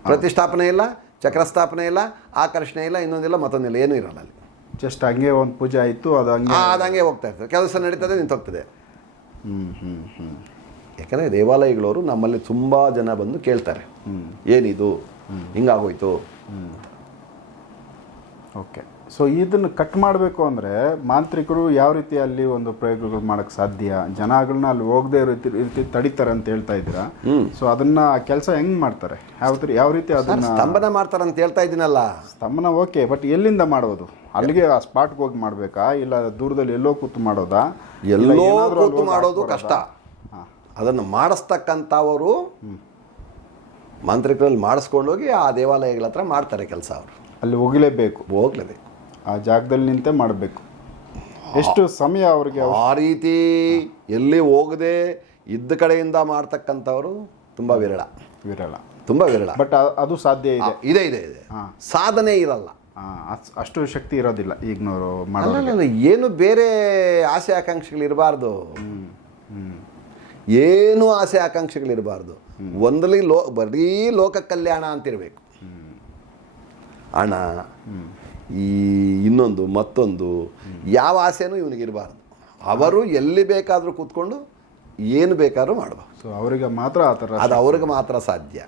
ಪ್ರತಿಷ್ಠಾಪನೆ ಇಲ್ಲ ಚಕ್ರಸ್ಥಾಪನೆ ಇಲ್ಲ ಆಕರ್ಷಣೆ ಇಲ್ಲ ಇನ್ನೊಂದಿಲ್ಲ ಮತ್ತೊಂದಿಲ್ಲ ಏನೂ ಇರಲ್ಲ ಅಲ್ಲಿ ಜಸ್ಟ್ ಹಂಗೆ ಒಂದು ಪೂಜೆ ಆಯಿತು ಅದು ಹಂಗೆ ಅದು ಹಂಗೆ ಹೋಗ್ತಾ ಇರ್ತದೆ ಕೆಲಸ ನಡೀತದೆ ಹೋಗ್ತದೆ ಹ್ಞೂ ಹ್ಞೂ ಹ್ಞೂ ಯಾಕಂದರೆ ದೇವಾಲಯಗಳವರು ನಮ್ಮಲ್ಲಿ ತುಂಬ ಜನ ಬಂದು ಕೇಳ್ತಾರೆ ಏನಿದು ಹಿಂಗಾಗೋಯ್ತು ಓಕೆ ಸೊ ಇದನ್ನು ಕಟ್ ಮಾಡಬೇಕು ಅಂದರೆ ಮಾಂತ್ರಿಕರು ಯಾವ ರೀತಿ ಅಲ್ಲಿ ಒಂದು ಪ್ರಯೋಗಗಳು ಮಾಡೋಕ್ಕೆ ಸಾಧ್ಯ ಜನಗಳನ್ನ ಅಲ್ಲಿ ಹೋಗದೆ ರೀತಿ ತಡಿತಾರೆ ಅಂತ ಹೇಳ್ತಾ ಇದ್ದೀರಾ ಸೊ ಅದನ್ನ ಕೆಲಸ ಹೆಂಗ್ ಮಾಡ್ತಾರೆ ಯಾವ ಯಾವ ರೀತಿ ಅದನ್ನ ಸ್ತಂಭನ ಮಾಡ್ತಾರೆ ಅಂತ ಹೇಳ್ತಾ ಇದ್ದೀನಲ್ಲ ಸ್ತಂಭನ ಓಕೆ ಬಟ್ ಎಲ್ಲಿಂದ ಮಾಡೋದು ಅಲ್ಲಿಗೆ ಆ ಸ್ಪಾಟ್ಗೆ ಹೋಗಿ ಮಾಡಬೇಕಾ ಇಲ್ಲ ದೂರದಲ್ಲಿ ಎಲ್ಲೋ ಕೂತು ಮಾಡೋದಾ ಎಲ್ಲೋ ಕೂತು ಮಾಡೋದು ಕಷ್ಟ ಅದನ್ನು ಮಾಡಿಸ್ತಕ್ಕಂಥವರು ಮಾಂತ್ರಿಕರಲ್ಲಿ ಮಾಡಿಸ್ಕೊಂಡೋಗಿ ಆ ದೇವಾಲಯಗಳ ಹತ್ರ ಮಾಡ್ತಾರೆ ಕೆಲಸ ಅವರು ಅಲ್ಲಿ ಹೋಗಲೇಬೇಕು ಹೋಗ್ಲೇಬೇಕು ಆ ಜಾಗದಲ್ಲಿ ನಿಂತೇ ಮಾಡಬೇಕು ಎಷ್ಟು ಸಮಯ ಅವರಿಗೆ ಆ ರೀತಿ ಎಲ್ಲಿ ಹೋಗದೆ ಇದ್ದ ಕಡೆಯಿಂದ ಮಾಡ್ತಕ್ಕಂಥವರು ತುಂಬ ವಿರಳ ವಿರಳ ತುಂಬ ವಿರಳ ಬಟ್ ಅದು ಸಾಧ್ಯ ಇದೆ ಇದೆ ಇದೆ ಇದೆ ಸಾಧನೆ ಇರಲ್ಲ ಅಷ್ಟು ಶಕ್ತಿ ಇರೋದಿಲ್ಲ ನೋರು ಮಾಡಲ್ಲ ಏನು ಬೇರೆ ಆಸೆ ಆಕಾಂಕ್ಷೆಗಳಿರಬಾರ್ದು ಏನು ಆಸೆ ಆಕಾಂಕ್ಷೆಗಳಿರಬಾರ್ದು ಒಂದಲ್ಲಿ ಲೋ ಬರೀ ಲೋಕ ಕಲ್ಯಾಣ ಅಂತಿರಬೇಕು ಹಣ ಈ ಇನ್ನೊಂದು ಮತ್ತೊಂದು ಯಾವ ಆಸೆನೂ ಇವನಿಗಿರಬಾರ್ದು ಅವರು ಎಲ್ಲಿ ಬೇಕಾದರೂ ಕೂತ್ಕೊಂಡು ಏನು ಬೇಕಾದ್ರೂ ಮಾಡಬಹುದು ಸೊ ಅವರಿಗೆ ಮಾತ್ರ ಆ ಥರ ಅದು ಅವ್ರಿಗೆ ಮಾತ್ರ ಸಾಧ್ಯ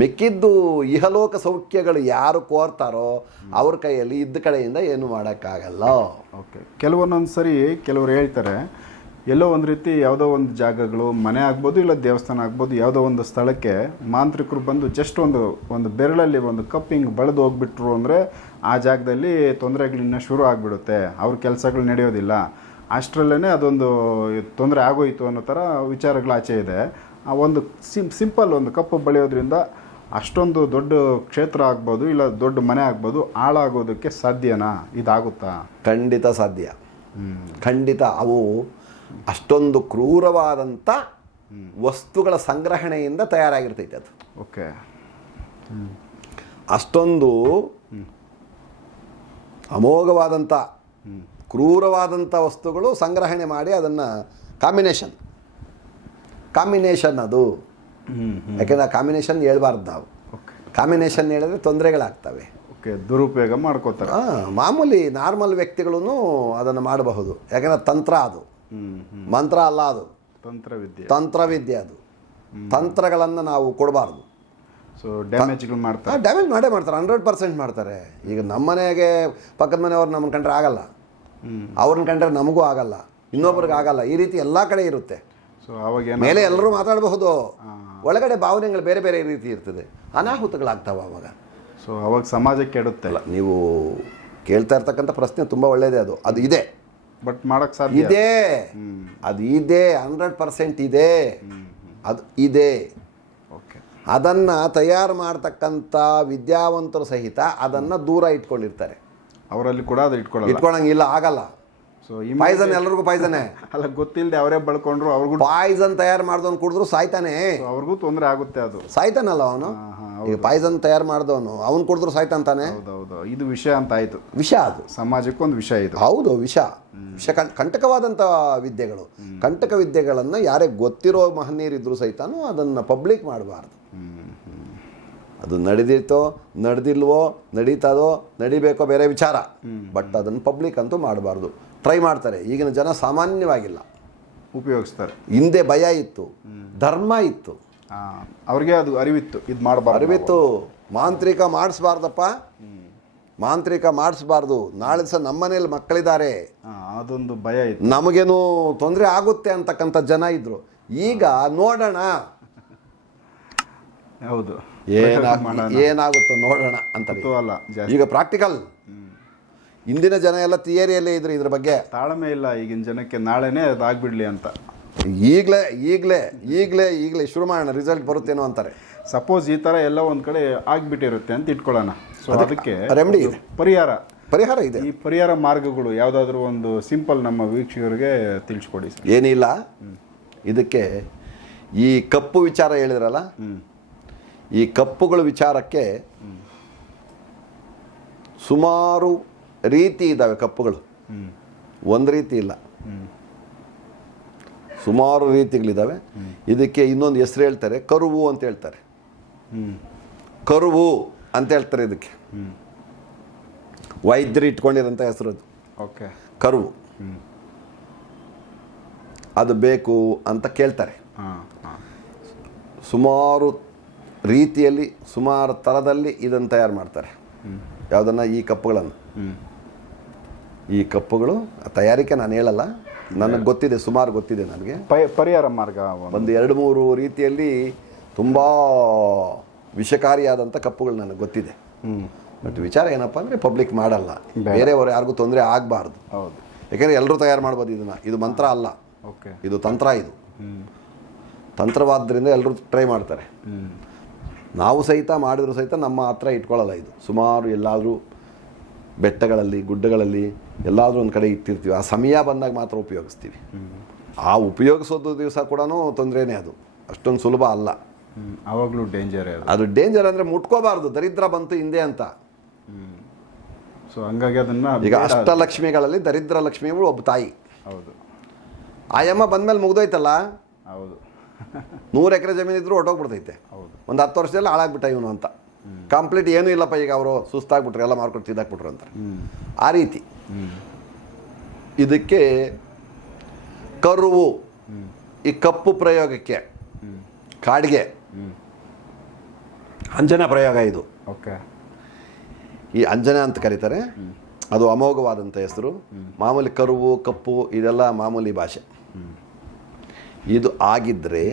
ಮಿಕ್ಕಿದ್ದು ಇಹಲೋಕ ಸೌಖ್ಯಗಳು ಯಾರು ಕೋರ್ತಾರೋ ಅವ್ರ ಕೈಯಲ್ಲಿ ಇದ್ದ ಕಡೆಯಿಂದ ಏನು ಮಾಡೋಕ್ಕಾಗಲ್ಲ ಓಕೆ ಕೆಲವೊಂದೊಂದು ಸರಿ ಕೆಲವರು ಹೇಳ್ತಾರೆ ಎಲ್ಲೋ ಒಂದು ರೀತಿ ಯಾವುದೋ ಒಂದು ಜಾಗಗಳು ಮನೆ ಆಗ್ಬೋದು ಇಲ್ಲ ದೇವಸ್ಥಾನ ಆಗ್ಬೋದು ಯಾವುದೋ ಒಂದು ಸ್ಥಳಕ್ಕೆ ಮಾಂತ್ರಿಕರು ಬಂದು ಜಸ್ಟ್ ಒಂದು ಒಂದು ಬೆರಳಲ್ಲಿ ಒಂದು ಕಪ್ಪಿಂಗ್ ಬಳದು ಹೋಗ್ಬಿಟ್ರು ಅಂದರೆ ಆ ಜಾಗದಲ್ಲಿ ತೊಂದರೆಗಳನ್ನ ಶುರು ಆಗಿಬಿಡುತ್ತೆ ಅವ್ರ ಕೆಲಸಗಳು ನಡೆಯೋದಿಲ್ಲ ಅಷ್ಟರಲ್ಲೇ ಅದೊಂದು ತೊಂದರೆ ಆಗೋಯಿತು ಅನ್ನೋ ಥರ ವಿಚಾರಗಳು ಆಚೆ ಇದೆ ಆ ಒಂದು ಸಿಂ ಸಿಂಪಲ್ ಒಂದು ಕಪ್ಪು ಬಳಿಯೋದ್ರಿಂದ ಅಷ್ಟೊಂದು ದೊಡ್ಡ ಕ್ಷೇತ್ರ ಆಗ್ಬೋದು ಇಲ್ಲ ದೊಡ್ಡ ಮನೆ ಆಗ್ಬೋದು ಹಾಳಾಗೋದಕ್ಕೆ ಸಾಧ್ಯನಾ ಇದಾಗುತ್ತಾ ಖಂಡಿತ ಸಾಧ್ಯ ಖಂಡಿತ ಅವು ಅಷ್ಟೊಂದು ಕ್ರೂರವಾದಂಥ ವಸ್ತುಗಳ ಸಂಗ್ರಹಣೆಯಿಂದ ತಯಾರಾಗಿರ್ತೈತೆ ಅದು ಓಕೆ ಅಷ್ಟೊಂದು ಅಮೋಘವಾದಂಥ ಕ್ರೂರವಾದಂಥ ವಸ್ತುಗಳು ಸಂಗ್ರಹಣೆ ಮಾಡಿ ಅದನ್ನು ಕಾಂಬಿನೇಷನ್ ಕಾಂಬಿನೇಷನ್ ಅದು ಯಾಕೆಂದ್ರೆ ಕಾಂಬಿನೇಷನ್ ಹೇಳ್ಬಾರ್ದು ನಾವು ಕಾಂಬಿನೇಷನ್ ಹೇಳಿದ್ರೆ ತೊಂದರೆಗಳಾಗ್ತವೆ ಓಕೆ ದುರುಪಯೋಗ ಮಾಡ್ಕೋತಾರೆ ಮಾಮೂಲಿ ನಾರ್ಮಲ್ ವ್ಯಕ್ತಿಗಳೂ ಅದನ್ನು ಮಾಡಬಹುದು ಯಾಕೆಂದ್ರೆ ತಂತ್ರ ಅದು ಮಂತ್ರ ಅಲ್ಲ ಅದು ತಂತ್ರವಿದ್ಯೆ ತಂತ್ರವಿದ್ಯೆ ಅದು ತಂತ್ರಗಳನ್ನು ನಾವು ಕೊಡಬಾರ್ದು ಸೊ ಡ್ಯಾಮೇಜ್ಗಳು ಮಾಡ್ತಾರೆ ಡ್ಯಾಮೇಜ್ ಮಾಡೇ ಮಾಡ್ತಾರೆ ಹಂಡ್ರೆಡ್ ಪರ್ಸೆಂಟ್ ಮಾಡ್ತಾರೆ ಈಗ ನಮ್ಮ ಮನೆಗೆ ಪಕ್ಕದ ಮನೆಯವ್ರು ನಮ್ಮನ್ನು ಕಂಡ್ರೆ ಆಗಲ್ಲ ಅವ್ರನ್ನ ಕಂಡ್ರೆ ನಮಗೂ ಆಗಲ್ಲ ಇನ್ನೊಬ್ರಿಗೆ ಆಗಲ್ಲ ಈ ರೀತಿ ಎಲ್ಲ ಕಡೆ ಇರುತ್ತೆ ಸೊ ಅವಾಗ ಮೇಲೆ ಎಲ್ಲರೂ ಮಾತಾಡಬಹುದು ಒಳಗಡೆ ಭಾವನೆಗಳು ಬೇರೆ ಬೇರೆ ರೀತಿ ಇರ್ತದೆ ಅನಾಹುತಗಳಾಗ್ತಾವೆ ಅವಾಗ ಸೊ ಅವಾಗ ಸಮಾಜಕ್ಕೆ ಕೆಡುತ್ತೆ ನೀವು ಕೇಳ್ತಾ ಇರ್ತಕ್ಕಂಥ ಪ್ರಶ್ನೆ ತುಂಬ ಒಳ್ಳೆಯದೇ ಅದು ಅದು ಇದೆ ಬಟ್ ಮಾಡಕ್ಕೆ ಸಾಧ್ಯ ಇದೆ ಅದು ಇದೆ ಹಂಡ್ರೆಡ್ ಪರ್ಸೆಂಟ್ ಇದೆ ಅದು ಇದೆ ಓಕೆ ತಯಾರು ಮಾಡ್ತಕ್ಕಂಥ ವಿದ್ಯಾವಂತರು ಸಹಿತ ಅದನ್ನ ದೂರ ಇಟ್ಕೊಂಡಿರ್ತಾರೆ ಅವರಲ್ಲಿ ಕೂಡ ಅದು ಇಟ್ಕೊಳ್ಳಿ ಇಟ್ಕೊಳಂಗಿಲ್ಲ ಆಗಲ್ಲ ಸೊ ಈ ಪಾಯ್ಸನ್ ಎಲ್ಲರಿಗೂ ಪಾಯ್ಸನೇ ಅಲ್ಲ ಗೊತ್ತಿಲ್ಲದೆ ಅವರೇ ಬಳ್ಕೊಂಡ್ರು ಅವ್ರಿಗೂ ಪಾಯ್ಸನ್ ತಯಾರು ಮಾಡಿದವನು ಕುಡಿದ್ರು ಸಾಯ್ತಾನೆ ಅವ್ರಿಗೂ ತೊಂದರೆ ಆಗುತ್ತೆ ಅದು ಸಾಯ್ತಾನಲ್ಲ ಅವನು ಈಗ ಪಾಯ್ಸನ್ ತಯಾರು ಮಾಡಿದವನು ಅವ್ನು ಕುಡಿದ್ರು ಸಾಯ್ತಾನೆ ಅಂತಾನೆ ಇದು ವಿಷಯ ಅಂತ ಆಯಿತು ವಿಷ ಅದು ಒಂದು ವಿಷಯ ಇದು ಹೌದು ವಿಷ ವಿಷ ಕಂಟಕವಾದಂತಹ ವಿದ್ಯೆಗಳು ಕಂಟಕ ವಿದ್ಯೆಗಳನ್ನು ಯಾರೇ ಗೊತ್ತಿರೋ ಮಹನೀಯರಿದ್ರೂ ಸಹಿತಾನು ಅದನ್ನ ಪಬ್ಲಿಕ್ ಮಾಡಬಾರ್ದು ಅದು ನಡೆದಿತ್ತೋ ನಡೆದಿಲ್ವೋ ನಡೀತದೋ ನಡಿಬೇಕೋ ಬೇರೆ ವಿಚಾರ ಬಟ್ ಅದನ್ನು ಪಬ್ಲಿಕ್ ಅಂತೂ ಮಾಡಬಾರ್ದು ಟ್ರೈ ಮಾಡ್ತಾರೆ ಈಗಿನ ಜನ ಸಾಮಾನ್ಯವಾಗಿಲ್ಲ ಉಪಯೋಗಿಸ್ತಾರೆ ಹಿಂದೆ ಭಯ ಇತ್ತು ಧರ್ಮ ಇತ್ತು ಅವ್ರಿಗೆ ಅದು ಅರಿವಿತ್ತು ಇದು ಮಾಡಬಾರ್ದು ಅರಿವಿತ್ತು ಮಾಂತ್ರಿಕ ಮಾಡಿಸ್ಬಾರ್ದಪ್ಪ ಮಾಂತ್ರಿಕ ಮಾಡಿಸ್ಬಾರ್ದು ನಾಳೆ ಸಹ ನಮ್ಮನೇಲಿ ಮಕ್ಕಳಿದ್ದಾರೆ ಅದೊಂದು ಭಯ ಇತ್ತು ನಮಗೇನು ತೊಂದರೆ ಆಗುತ್ತೆ ಅಂತಕ್ಕಂಥ ಜನ ಇದ್ರು ಈಗ ನೋಡೋಣ ಹೌದು ಏನಾಗುತ್ತೋ ನೋಡೋಣ ಅಂತ ಈಗ ಪ್ರಾಕ್ಟಿಕಲ್ ಇಂದಿನ ಜನ ಎಲ್ಲ ಥಿಯರಿಯಲ್ಲೇ ಇದ್ರೆ ಇದ್ರ ಬಗ್ಗೆ ತಾಳ್ಮೆ ಇಲ್ಲ ಈಗಿನ ಜನಕ್ಕೆ ನಾಳೆನೇ ಅದಾಗ್ಬಿಡ್ಲಿ ಅಂತ ಈಗಲೇ ಈಗಲೇ ಈಗಲೇ ಈಗಲೇ ಶುರು ಮಾಡೋಣ ರಿಸಲ್ಟ್ ಬರುತ್ತೇನೋ ಅಂತಾರೆ ಸಪೋಸ್ ಈ ಥರ ಎಲ್ಲ ಒಂದು ಕಡೆ ಆಗಿಬಿಟ್ಟಿರುತ್ತೆ ಅಂತ ಇಟ್ಕೊಳ್ಳೋಣ ಸೊ ಅದಕ್ಕೆ ರೆಮಿಡಿ ಪರಿಹಾರ ಪರಿಹಾರ ಇದೆ ಈ ಪರಿಹಾರ ಮಾರ್ಗಗಳು ಯಾವುದಾದ್ರೂ ಒಂದು ಸಿಂಪಲ್ ನಮ್ಮ ವೀಕ್ಷಕರಿಗೆ ತಿಳಿಸ್ಕೊಡಿ ಏನಿಲ್ಲ ಇದಕ್ಕೆ ಈ ಕಪ್ಪು ವಿಚಾರ ಹೇಳಿದ್ರಲ್ಲ ಈ ಕಪ್ಪುಗಳ ವಿಚಾರಕ್ಕೆ ಸುಮಾರು ರೀತಿ ಇದ್ದಾವೆ ಕಪ್ಪುಗಳು ಒಂದು ರೀತಿ ಇಲ್ಲ ಸುಮಾರು ರೀತಿಗಳಿದ್ದಾವೆ ಇದಕ್ಕೆ ಇನ್ನೊಂದು ಹೆಸರು ಹೇಳ್ತಾರೆ ಕರುವು ಅಂತ ಹೇಳ್ತಾರೆ ಕರುವು ಅಂತ ಹೇಳ್ತಾರೆ ಇದಕ್ಕೆ ವೈದ್ಯರು ಇಟ್ಕೊಂಡಿರೋಂಥ ಹೆಸರು ಅದು ಓಕೆ ಕರುವು ಅದು ಬೇಕು ಅಂತ ಕೇಳ್ತಾರೆ ಸುಮಾರು ರೀತಿಯಲ್ಲಿ ಸುಮಾರು ಥರದಲ್ಲಿ ಇದನ್ನು ತಯಾರು ಮಾಡ್ತಾರೆ ಯಾವುದನ್ನು ಈ ಕಪ್ಪುಗಳನ್ನು ಈ ಕಪ್ಪುಗಳು ತಯಾರಿಕೆ ನಾನು ಹೇಳಲ್ಲ ನನಗೆ ಗೊತ್ತಿದೆ ಸುಮಾರು ಗೊತ್ತಿದೆ ನನಗೆ ಪರಿಹಾರ ಮಾರ್ಗ ಒಂದು ಎರಡು ಮೂರು ರೀತಿಯಲ್ಲಿ ತುಂಬ ವಿಷಕಾರಿಯಾದಂಥ ಕಪ್ಪುಗಳು ನನಗೆ ಗೊತ್ತಿದೆ ಬಟ್ ವಿಚಾರ ಏನಪ್ಪ ಅಂದರೆ ಪಬ್ಲಿಕ್ ಮಾಡಲ್ಲ ಬೇರೆಯವರು ಯಾರಿಗೂ ತೊಂದರೆ ಆಗಬಾರ್ದು ಹೌದು ಯಾಕೆಂದರೆ ಎಲ್ಲರೂ ತಯಾರು ಮಾಡ್ಬೋದು ಇದನ್ನು ಇದು ಮಂತ್ರ ಅಲ್ಲ ಓಕೆ ಇದು ತಂತ್ರ ಇದು ತಂತ್ರವಾದ್ದರಿಂದ ಎಲ್ಲರೂ ಟ್ರೈ ಮಾಡ್ತಾರೆ ನಾವು ಸಹಿತ ಮಾಡಿದ್ರು ಸಹಿತ ನಮ್ಮ ಹತ್ರ ಇಟ್ಕೊಳ್ಳಲ್ಲ ಇದು ಸುಮಾರು ಎಲ್ಲಾದರೂ ಬೆಟ್ಟಗಳಲ್ಲಿ ಗುಡ್ಡಗಳಲ್ಲಿ ಎಲ್ಲಾದರೂ ಒಂದು ಕಡೆ ಇಟ್ಟಿರ್ತೀವಿ ಆ ಸಮಯ ಬಂದಾಗ ಮಾತ್ರ ಉಪಯೋಗಿಸ್ತೀವಿ ಆ ಉಪಯೋಗಿಸೋದು ದಿವಸ ಕೂಡ ತೊಂದರೆನೇ ಅದು ಅಷ್ಟೊಂದು ಸುಲಭ ಅಲ್ಲ ಆವಾಗಲೂ ಡೇಂಜರ್ ಅದು ಡೇಂಜರ್ ಅಂದರೆ ಮುಟ್ಕೋಬಾರ್ದು ದರಿದ್ರ ಬಂತು ಹಿಂದೆ ಅಂತ ಸೊ ಹಂಗಾಗಿ ಅದನ್ನ ಈಗ ಅಷ್ಟಲಕ್ಷ್ಮಿಗಳಲ್ಲಿ ದರಿದ್ರ ಲಕ್ಷ್ಮಿಗಳು ಒಬ್ಬ ತಾಯಿ ಹೌದು ಆಯಮ್ಮ ಮೇಲೆ ಮುಗ್ದೋಯ್ತಲ್ಲ ಹೌದು ನೂರು ಎಕರೆ ಜಮೀನಿದ್ರು ಹೊಟ್ಟೋಗ್ಬಿಡ್ತೈತೆ ಹೌದು ಒಂದು ಹತ್ತು ವರ್ಷದಲ್ಲಿ ಹಾಳಾಗ್ಬಿಟ್ಟ ಇವನು ಅಂತ ಕಂಪ್ಲೀಟ್ ಏನೂ ಇಲ್ಲಪ್ಪ ಈಗ ಅವರು ಸುಸ್ತಾಗ್ಬಿಟ್ರು ಎಲ್ಲ ಮಾರ್ಕೊಟ್ಟು ತಿದ್ದಾಕ್ಬಿಟ್ರು ಅಂತ ಆ ರೀತಿ ಇದಕ್ಕೆ ಕರುವು ಈ ಕಪ್ಪು ಪ್ರಯೋಗಕ್ಕೆ ಕಾಡಿಗೆ ಅಂಜನ ಪ್ರಯೋಗ ಇದು ಓಕೆ ಈ ಅಂಜನ ಅಂತ ಕರೀತಾರೆ ಅದು ಅಮೋಘವಾದಂಥ ಹೆಸರು ಮಾಮೂಲಿ ಕರುವು ಕಪ್ಪು ಇದೆಲ್ಲ ಮಾಮೂಲಿ ಭಾಷೆ ಇದು ಆಗಿದ್ರೆ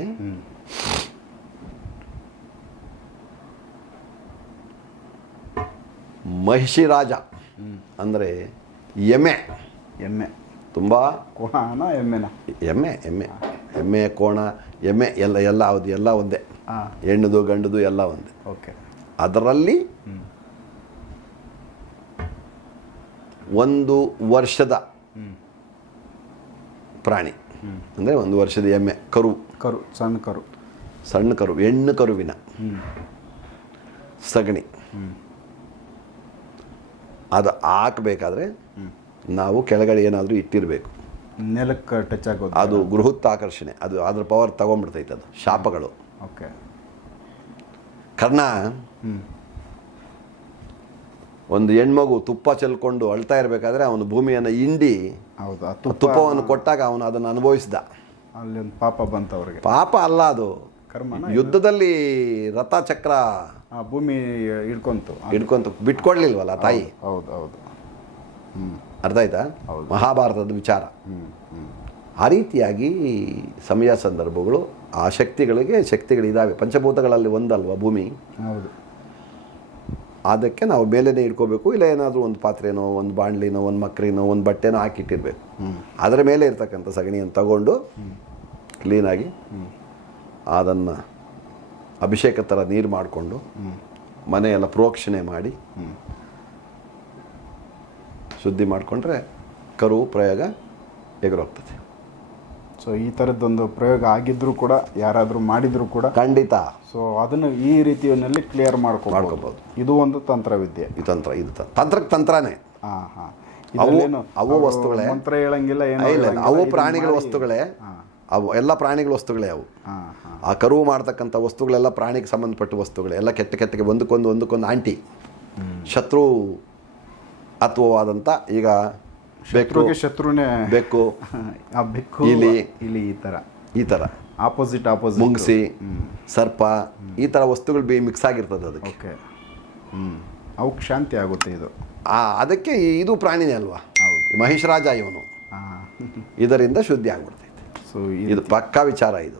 ಮಹಿಷಿ ರಾಜ ಅಂದರೆ ಎಮ್ಮೆ ಎಮ್ಮೆ ತುಂಬ ಕೋಣ ಎಮ್ಮೆನ ಎಮ್ಮೆ ಎಮ್ಮೆ ಎಮ್ಮೆ ಕೋಣ ಎಮ್ಮೆ ಎಲ್ಲ ಎಲ್ಲ ಅವ್ದು ಎಲ್ಲ ಒಂದೇ ಹೆಣ್ಣದು ಗಂಡದು ಎಲ್ಲ ಒಂದೇ ಓಕೆ ಅದರಲ್ಲಿ ಒಂದು ವರ್ಷದ ಪ್ರಾಣಿ ಅಂದರೆ ಒಂದು ವರ್ಷದ ಎಮ್ಮೆ ಕರು ಕರು ಸಣ್ಣ ಕರು ಸಣ್ಣ ಕರು ಹೆಣ್ಣು ಕರುವಿನ ಸಗಣಿ ಅದು ಹಾಕಬೇಕಾದ್ರೆ ನಾವು ಕೆಳಗಡೆ ಏನಾದರೂ ಇಟ್ಟಿರಬೇಕು ನೆಲಕ್ಕೆ ಟಚ್ ಆಗೋದು ಅದು ಆಕರ್ಷಣೆ ಅದು ಅದ್ರ ಪವರ್ ತಗೊಂಬಿಡ್ತೈತೆ ಅದು ಶಾಪಗಳು ಓಕೆ ಕರ್ಣ ಒಂದು ಹೆಣ್ಮಗು ತುಪ್ಪ ಚೆಲ್ಕೊಂಡು ಅಳ್ತಾ ಇರಬೇಕಾದ್ರೆ ಅವನು ಭೂಮಿಯನ್ನು ಇಂಡಿ ತುಪ್ಪವನ್ನು ಕೊಟ್ಟಾಗ ಅವನು ಅದನ್ನು ಅನುಭವಿಸಿದ ಅಲ್ಲಿ ಪಾಪ ಬಂತವ್ರಿಗೆ ಪಾಪ ಅಲ್ಲ ಅದು ಯುದ್ಧದಲ್ಲಿ ರಥ ಚಕ್ರ ಭೂಮಿ ಹಿಡ್ಕೊಂತು ಹಿಡ್ಕೊಂತು ಬಿಟ್ಕೊಡ್ಲಿಲ್ವಲ್ಲ ತಾಯಿ ಹೌದು ಹೌದು ಅರ್ಥ ಆಯ್ತಾ ಮಹಾಭಾರತದ ವಿಚಾರ ಆ ರೀತಿಯಾಗಿ ಸಮಯ ಸಂದರ್ಭಗಳು ಆ ಶಕ್ತಿಗಳಿಗೆ ಶಕ್ತಿಗಳು ಇದಾವೆ ಪಂಚಭೂತಗಳಲ್ಲಿ ಒಂದಲ್ವ ಭೂಮಿ ಹೌದು ಅದಕ್ಕೆ ನಾವು ಬೇಲೆನೇ ಇಟ್ಕೋಬೇಕು ಇಲ್ಲ ಏನಾದರೂ ಒಂದು ಪಾತ್ರೆನೋ ಒಂದು ಬಾಣಲಿನೋ ಒಂದು ಮಕ್ರಿನೋ ಒಂದು ಬಟ್ಟೆನೋ ಹಾಕಿಟ್ಟಿರ್ಬೇಕು ಅದರ ಮೇಲೆ ಇರ್ತಕ್ಕಂಥ ಸಗಣಿಯನ್ನು ತಗೊಂಡು ಕ್ಲೀನಾಗಿ ಅದನ್ನು ಅಭಿಷೇಕ ಥರ ನೀರು ಮಾಡಿಕೊಂಡು ಮನೆಯೆಲ್ಲ ಪ್ರೋಕ್ಷಣೆ ಮಾಡಿ ಶುದ್ಧಿ ಮಾಡಿಕೊಂಡ್ರೆ ಕರು ಪ್ರಯೋಗ ಎಗರೋಗ್ತದೆ ಸೊ ಈ ಥರದ್ದೊಂದು ಪ್ರಯೋಗ ಆಗಿದ್ರೂ ಕೂಡ ಯಾರಾದರೂ ಮಾಡಿದರೂ ಕೂಡ ಖಂಡಿತ ಸೊ ಅದನ್ನು ಈ ರೀತಿಯಲ್ಲಿ ಕ್ಲಿಯರ್ ಮಾಡ್ಕೊ ಮಾಡ್ಕೋಬೋದು ಇದು ಒಂದು ತಂತ್ರವಿದ್ಯೆ ಈ ತಂತ್ರ ಇದು ತಂತ್ರಕ್ಕೆ ತಂತ್ರನೇ ಹಾಂ ಹಾಂ ಅವು ವಸ್ತುಗಳೇ ಮಂತ್ರ ಹೇಳಂಗಿಲ್ಲ ಏನು ಅವು ಪ್ರಾಣಿಗಳ ವಸ್ತುಗಳೇ ಅವು ಎಲ್ಲ ಪ್ರಾಣಿಗಳ ವಸ್ತುಗಳೇ ಅವು ಆ ಕರುವು ಮಾಡ್ತಕ್ಕಂಥ ವಸ್ತುಗಳೆಲ್ಲ ಪ್ರಾಣಿಗೆ ಸಂಬಂಧಪಟ್ಟ ವಸ್ತುಗಳೇ ಎಲ್ಲ ಕೆಟ್ಟ ಕೆಟ್ಟಗೆ ಒಂದಕ್ಕೊಂದು ಒಂದಕ್ಕೊಂದು ಆಂಟಿ ಶತ್ರು ಅತ್ವವಾದಂಥ ಈಗ ಶತ್ರು ಶತ್ರುನೇ ಬೆಕ್ಕು ಬೆಕ್ಕು ಇಲಿ ಇಲಿ ಈ ಥರ ಈ ಥರ ಆಪೋಸಿಟ್ ಆಪೋಸಿಟ್ ಮುಂಗ್ಸಿ ಸರ್ಪ ಈ ಥರ ವಸ್ತುಗಳು ಬಿ ಮಿಕ್ಸ್ ಆಗಿರ್ತದೆ ಅದಕ್ಕೆ ಓಕೆ ಹ್ಞೂ ಅವಕ್ಕೆ ಶಾಂತಿ ಆಗುತ್ತೆ ಇದು ಅದಕ್ಕೆ ಇದು ಪ್ರಾಣಿನೇ ಅಲ್ವಾ ಮಹೇಶ್ ರಾಜ ಇವನು ಇದರಿಂದ ಶುದ್ಧಿ ಆಗ್ಬಿಡ್ತೀವಿ ಸೊ ಇದು ಪಕ್ಕಾ ವಿಚಾರ ಇದು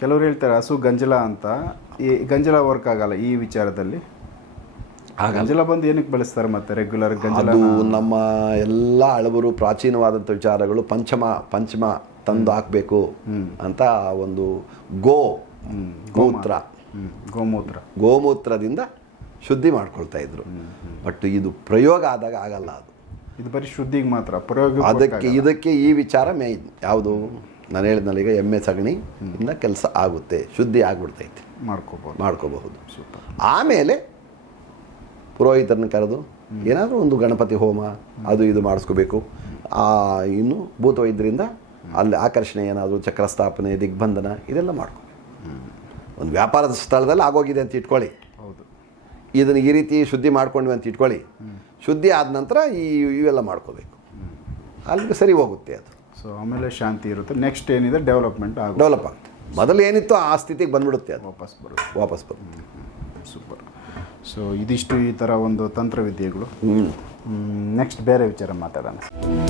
ಕೆಲವರು ಹೇಳ್ತಾರೆ ಹಸು ಗಂಜಲ ಅಂತ ಈ ಗಂಜಲ ವರ್ಕ್ ಆಗಲ್ಲ ಈ ವಿಚಾರದಲ್ಲಿ ಆ ಗಂಜಲ ಬಂದು ಏನಕ್ಕೆ ಬಳಸ್ತಾರೆ ಮತ್ತೆ ರೆಗ್ಯುಲರ್ ಗಂಜಲ ನಮ್ಮ ಎಲ್ಲ ಅಳವರು ಪ್ರಾಚೀನವಾದಂಥ ವಿಚಾರಗಳು ಪಂಚಮ ಪಂಚಮ ತಂದು ಹಾಕಬೇಕು ಅಂತ ಒಂದು ಗೋ ಗೋಮೂತ್ರ ಗೋಮೂತ್ರ ಗೋಮೂತ್ರದಿಂದ ಶುದ್ಧಿ ಮಾಡ್ಕೊಳ್ತಾ ಇದ್ರು ಬಟ್ ಇದು ಪ್ರಯೋಗ ಆದಾಗ ಆಗಲ್ಲ ಅದು ಇದು ಬರೀ ಶುದ್ಧಿಗೆ ಮಾತ್ರ ಪ್ರಯೋಗ ಅದಕ್ಕೆ ಇದಕ್ಕೆ ಈ ವಿಚಾರ ಮೇ ಯಾವುದು ನಾನು ಹೇಳಿದ್ನಲ್ಲ ಈಗ ಎಮ್ಮೆ ಸಗಣಿ ಇಂದ ಕೆಲಸ ಆಗುತ್ತೆ ಶುದ್ಧಿ ಆಗ್ಬಿಡ್ತೈತೆ ಮಾಡ್ಕೋಬಹುದು ಮಾಡ್ಕೋಬಹುದು ಆಮೇಲೆ ಪುರೋಹಿತರನ್ನ ಕರೆದು ಏನಾದರೂ ಒಂದು ಗಣಪತಿ ಹೋಮ ಅದು ಇದು ಮಾಡಿಸ್ಕೋಬೇಕು ಇನ್ನು ಭೂತವೈದ್ಯರಿಂದ ಅಲ್ಲಿ ಆಕರ್ಷಣೆ ಏನಾದರೂ ಚಕ್ರಸ್ಥಾಪನೆ ದಿಗ್ಬಂಧನ ಇದೆಲ್ಲ ಮಾಡ್ಕೋಬೇಕು ಒಂದು ವ್ಯಾಪಾರದ ಸ್ಥಳದಲ್ಲಿ ಆಗೋಗಿದೆ ಅಂತ ಇಟ್ಕೊಳ್ಳಿ ಹೌದು ಇದನ್ನು ಈ ರೀತಿ ಶುದ್ಧಿ ಮಾಡ್ಕೊಂಡ್ವಿ ಅಂತ ಇಟ್ಕೊಳ್ಳಿ ಶುದ್ಧಿ ಆದ ನಂತರ ಈ ಇವೆಲ್ಲ ಮಾಡ್ಕೋಬೇಕು ಅಲ್ಲಿಗೆ ಸರಿ ಹೋಗುತ್ತೆ ಅದು ಸೊ ಆಮೇಲೆ ಶಾಂತಿ ಇರುತ್ತೆ ನೆಕ್ಸ್ಟ್ ಏನಿದೆ ಡೆವಲಪ್ಮೆಂಟ್ ಆಗುತ್ತೆ ಡೆವಲಪ್ ಆಗುತ್ತೆ ಮೊದಲು ಏನಿತ್ತು ಆ ಸ್ಥಿತಿಗೆ ಬಂದ್ಬಿಡುತ್ತೆ ಅದು ವಾಪಸ್ ಬರುತ್ತೆ ವಾಪಸ್ ಬರುತ್ತೆ ಸೂಪರ್ ಸೊ ಇದಿಷ್ಟು ಈ ಥರ ಒಂದು ತಂತ್ರವಿದ್ಯೆಗಳು ನೆಕ್ಸ್ಟ್ ಬೇರೆ ವಿಚಾರ ಮಾತಾಡೋಣ